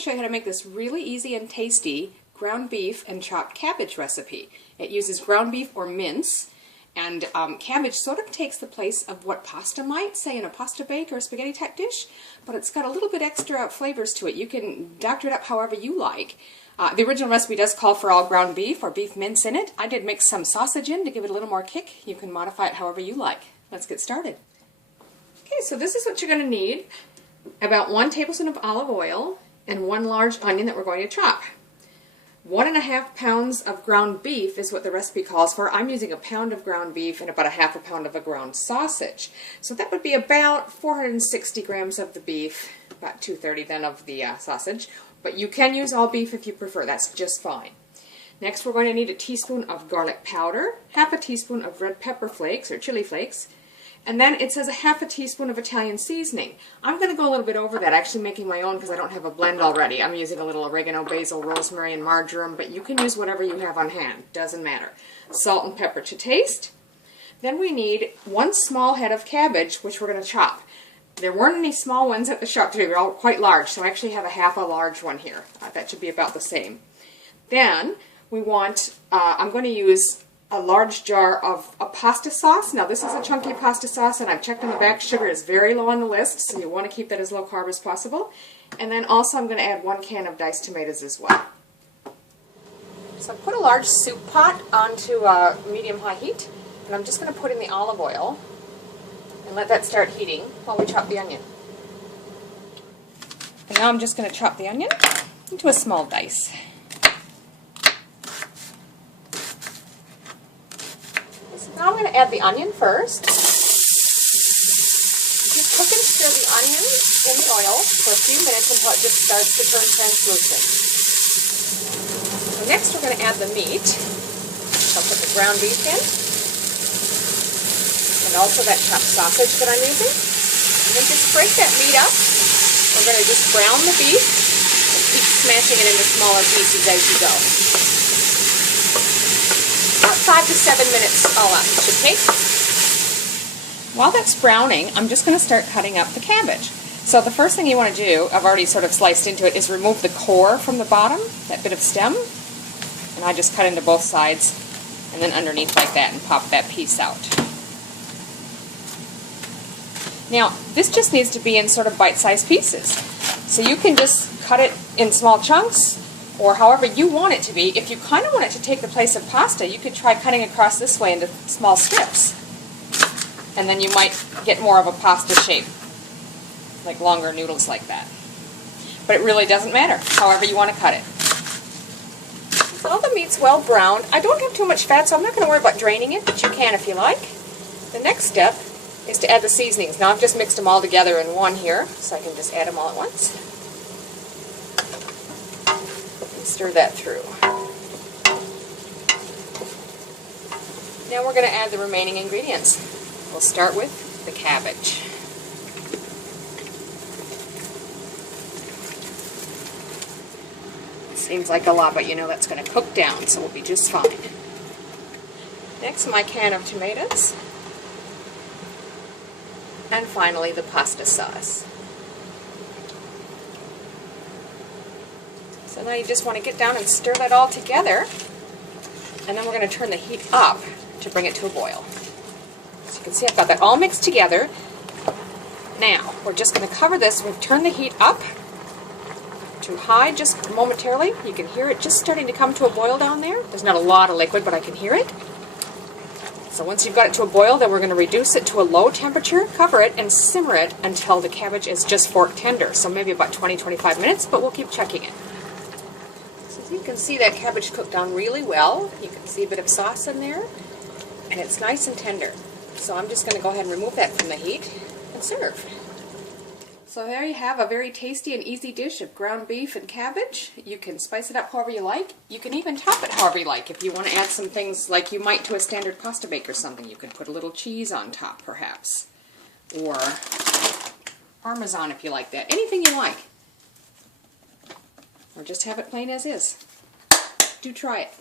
to show you how to make this really easy and tasty ground beef and chopped cabbage recipe. It uses ground beef or mince, and cabbage sort of takes the place of what pasta might, say in a pasta bake or a spaghetti type dish, but it's got a little bit extra flavors to it. You can doctor it up however you like. The original recipe does call for all ground beef or beef mince in it. I did mix some sausage in to give it a little more kick. You can modify it however you like. Let's get started. Okay, so this is what you're going to need. About 1 tablespoon of olive oil and 1 large onion that we're going to chop. 1.5 pounds of ground beef is what the recipe calls for. I'm using a pound of ground beef and about a half a pound of a ground sausage. So that would be about 460 grams of the beef, about 230 then of the sausage. But you can use all beef if you prefer. That's just fine. Next we're going to need a teaspoon of garlic powder, half a teaspoon of red pepper flakes or chili flakes, and then it says a half a teaspoon of Italian seasoning. I'm going to go a little bit over that, actually making my own because I don't have a blend already. I'm using a little oregano, basil, rosemary, and marjoram, but you can use whatever you have on hand. Doesn't matter. Salt and pepper to taste. Then we need 1 small head of cabbage, which we're going to chop. There weren't any small ones at the shop today. They're all quite large, so I actually have a half a large one here. That should be about the same. Then we want, I'm going to use a large jar of a pasta sauce. Now this is a chunky pasta sauce, and I've checked on the back. Sugar is very low on the list, so you want to keep that as low carb as possible. And then also I'm going to add 1 can of diced tomatoes as well. So I put a large soup pot onto medium-high heat, and I'm just going to put in the olive oil and let that start heating while we chop the onion. And now I'm just going to chop the onion into a small dice. Now I'm going to add the onion first. Just cook and stir the onion in the oil for a few minutes until it just starts to turn translucent. So next we're going to add the meat. I'll put the ground beef in, and also that chopped sausage that I'm using. And then just break that meat up. We're going to just brown the beef and keep smashing it into smaller pieces as you go. 5 to 7 minutes all up it should take. While that's browning, I'm just going to start cutting up the cabbage. So the first thing you want to do, I've already sort of sliced into it, is remove the core from the bottom, that bit of stem. And I just cut into both sides and then underneath like that and pop that piece out. Now, this just needs to be in sort of bite-sized pieces. So you can just cut it in small chunks, or however you want it to be. If you kind of want it to take the place of pasta, you could try cutting across this way into small strips. And then you might get more of a pasta shape, like longer noodles like that. But it really doesn't matter, however you want to cut it. So all the meat's well browned. I don't have too much fat, so I'm not going to worry about draining it, but you can if you like. The next step is to add the seasonings. Now I've just mixed them all together in one here, so I can just add them all at once. Stir that through. Now we're going to add the remaining ingredients. We'll start with the cabbage. It seems like a lot, but you know that's going to cook down, so we'll be just fine. Next, my can of tomatoes. And finally, the pasta sauce. So now you just want to get down and stir that all together, and then we're going to turn the heat up to bring it to a boil. So you can see I've got that all mixed together. Now we're just going to cover this. We'll turn the heat up to high just momentarily. You can hear it just starting to come to a boil down there. There's not a lot of liquid, but I can hear it. So once you've got it to a boil, then we're going to reduce it to a low temperature, cover it, and simmer it until the cabbage is just fork tender. So maybe about 20-25 minutes, but we'll keep checking it. You can see that cabbage cooked down really well. You can see a bit of sauce in there, and it's nice and tender. So I'm just going to go ahead and remove that from the heat and serve. So there you have a very tasty and easy dish of ground beef and cabbage. You can spice it up however you like. You can even top it however you like. If you want to add some things like you might to a standard pasta bake or something, you can put a little cheese on top perhaps, or Parmesan if you like that. Anything you like. Or just have it plain as is. Do try it.